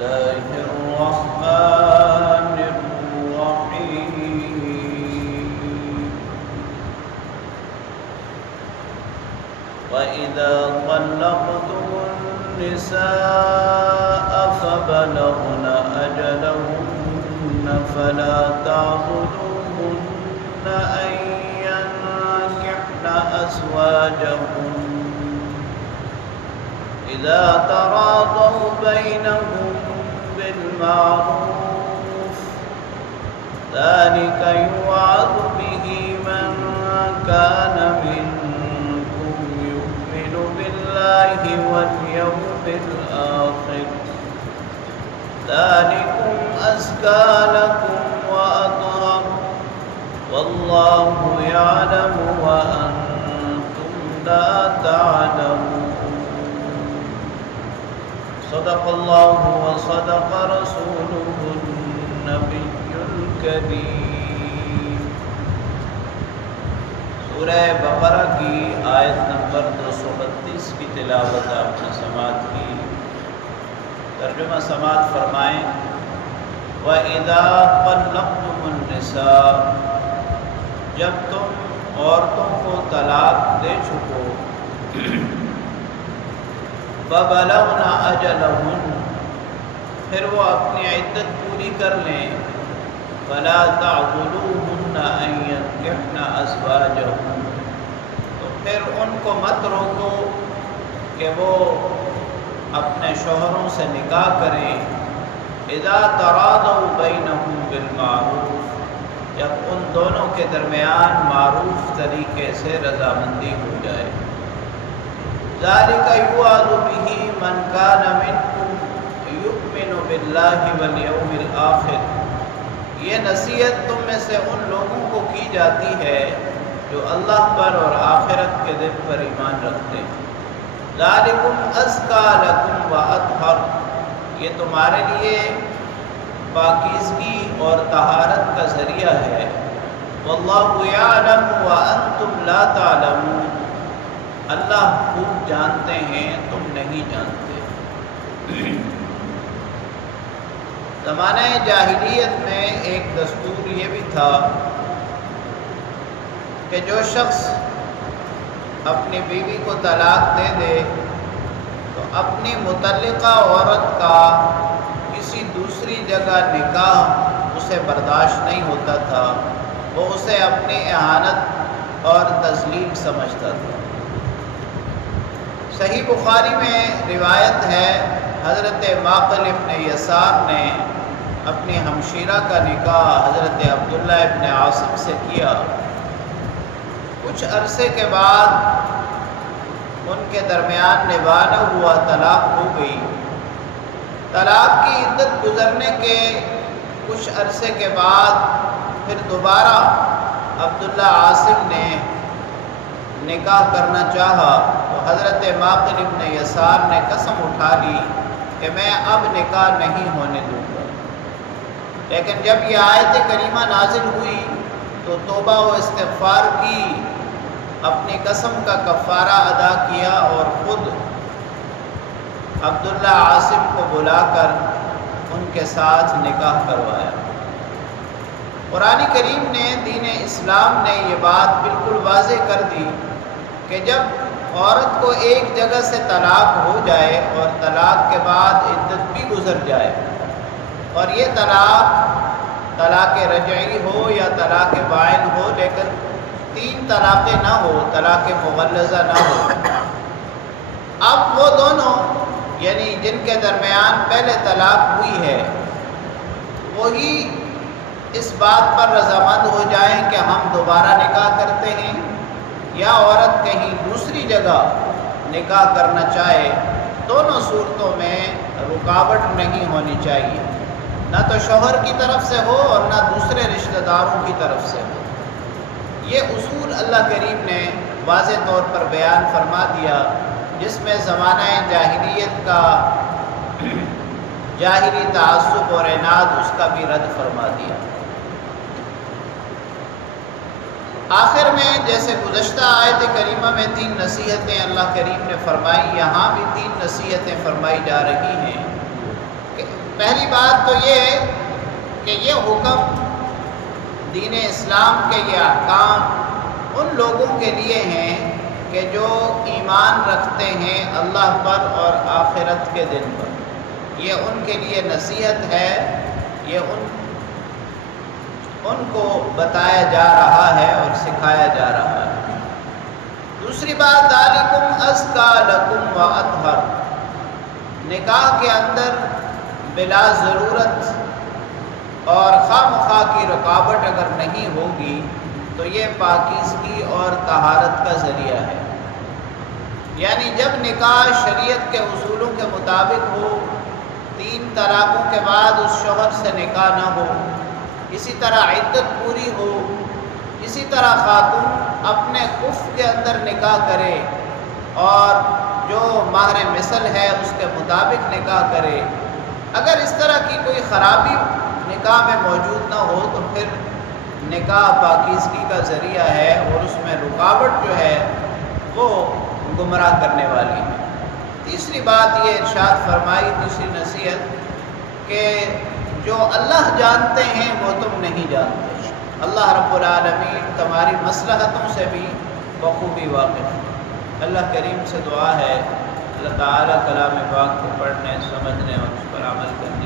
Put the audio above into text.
الله الرحمن الرحيم وإذا طلقتم النساء فبلغن أجلهن فلا تعضلوهن أن ينكحن أزواجهن إذا تراضوا بينهم بالمعروف ذلك يوعظ به من كان منكم يؤمن بالله واليوم الآخر ذلكم أزكى لكم وأطهر والله يعلم وأنتم لا تعلمون صدق الله وصدق رسوله النبي الكريم۔ سورہ بقرہ کی آیت نمبر 232 کی تلاوت آپ نے سماعت کی۔ ترجمہ سماعت فرمائیں۔ وَإِذَا طَلَّقْتُمُ النِّسَاءَ، جب تم عورتوں کو طلاق دے چکو، فَبَلَغْنَ أَجَلَهُنَّ، پھر وہ اپنی عدت پوری کر لیں، فَلَا تَعْضُلُوهُنَّ أَن يَنكِحْنَ أَزْوَاجَهُنَّ، تو پھر ان کو مت روکو کہ وہ اپنے شوہروں سے نکاح کریں، اذا تراضوا بینہم بالمعروف، جب ان دونوں کے درمیان معروف طریقے سے رضامندی ہو جائے، ذالک یوعظ بہ من کان منکم یؤمن باللہ والیوم الآخر، یہ نصیحت تم میں سے ان لوگوں کو کی جاتی ہے جو اللہ پر اور آخرت کے دن پر ایمان رکھتے ہیں، ذالکم ازکیٰ لکم واطہر، یہ تمہارے لیے پاکیزگی اور طہارت کا ذریعہ ہے، واللہ یعلم وانتم لا تعلمون، اللہ خوب جانتے ہیں تم نہیں جانتے۔ زمانہ جاہلیت میں ایک دستور یہ بھی تھا کہ جو شخص اپنی بیوی کو طلاق دے دے تو اپنی متعلقہ عورت کا کسی دوسری جگہ نکاح اسے برداشت نہیں ہوتا تھا، وہ اسے اپنی اہانت اور تذلیل سمجھتا تھا۔ صحیح بخاری میں روایت ہے، حضرت معقل ابن یسار نے اپنی ہمشیرہ کا نکاح حضرت عبداللہ ابن عاصم سے کیا، کچھ عرصے کے بعد ان کے درمیان نباہ نہ ہوا، طلاق ہو گئی۔ طلاق کی عدت گزرنے کے کچھ عرصے کے بعد پھر دوبارہ عبداللہ عاصم نے نکاح کرنا چاہا تو حضرت معقل ابن یسار نے قسم اٹھا لی کہ میں اب نکاح نہیں ہونے دوں گا، لیکن جب یہ آیت کریمہ نازل ہوئی تو توبہ و استغفار کی، اپنی قسم کا کفارہ ادا کیا اور خود عبداللہ عاصم کو بلا کر ان کے ساتھ نکاح کروایا۔ قرآن کریم نے، دین اسلام نے یہ بات بالکل واضح کر دی کہ جب عورت کو ایک جگہ سے طلاق ہو جائے اور طلاق کے بعد عدت بھی گزر جائے، اور یہ طلاق رجعی ہو یا طلاق بائن ہو، لیکن 3 طلاقیں نہ ہو، طلاق مغلظہ نہ ہو، اب وہ دونوں یعنی جن کے درمیان پہلے طلاق ہوئی ہے وہی اس بات پر رضامند ہو جائیں کہ ہم دوبارہ نکاح کرتے ہیں، یا عورت کہیں دوسری جگہ نکاح کرنا چاہے، دونوں صورتوں میں رکاوٹ نہیں ہونی چاہیے، نہ تو شوہر کی طرف سے ہو اور نہ دوسرے رشتہ داروں کی طرف سے ہو۔ یہ اصول اللہ کریم نے واضح طور پر بیان فرما دیا، جس میں زمانہ جاہلیت کا جاہلی تعصب اور عناد اس کا بھی رد فرما دیا۔ آخر میں جیسے گزشتہ آیت کریمہ میں 3 نصیحتیں اللہ کریم نے فرمائی، یہاں بھی 3 نصیحتیں فرمائی جا رہی ہیں کہ پہلی بات تو یہ کہ یہ حکم دین اسلام کے یہ احکام ان لوگوں کے لیے ہیں کہ جو ایمان رکھتے ہیں اللہ پر اور آخرت کے دن پر، یہ ان کے لیے نصیحت ہے، یہ ان کو بتایا جا رہا ہے اور سکھایا جا رہا ہے۔ دوسری بات، ذالکم ازکیٰ لکم واطہر، نکاح کے اندر بلا ضرورت اور خواہ مخواہ کی رکاوٹ اگر نہیں ہوگی تو یہ پاکیزگی اور طہارت کا ذریعہ ہے۔ یعنی جب نکاح شریعت کے اصولوں کے مطابق ہو، 3 طلاقوں کے بعد اس شوہر سے نکاح نہ ہو، اسی طرح عدت پوری ہو، اسی طرح خاتون اپنے کف کے اندر نکاح کرے اور جو مہر مثل ہے اس کے مطابق نکاح کرے، اگر اس طرح کی کوئی خرابی نکاح میں موجود نہ ہو تو پھر نکاح پاکیزگی کا ذریعہ ہے اور اس میں رکاوٹ جو ہے وہ گمراہ کرنے والی ہے۔ تیسری بات یہ ارشاد فرمائی، تیسری نصیحت کہ جو اللہ جانتے ہیں وہ تم نہیں جانتے۔ اللہ رب العالمین تمہاری مصلحتوں سے بھی بخوبی واقف ہے۔ اللہ کریم سے دعا ہے اللہ تعالیٰ کلام پاک کو پڑھنے، سمجھنے اور اس پر عمل کرنے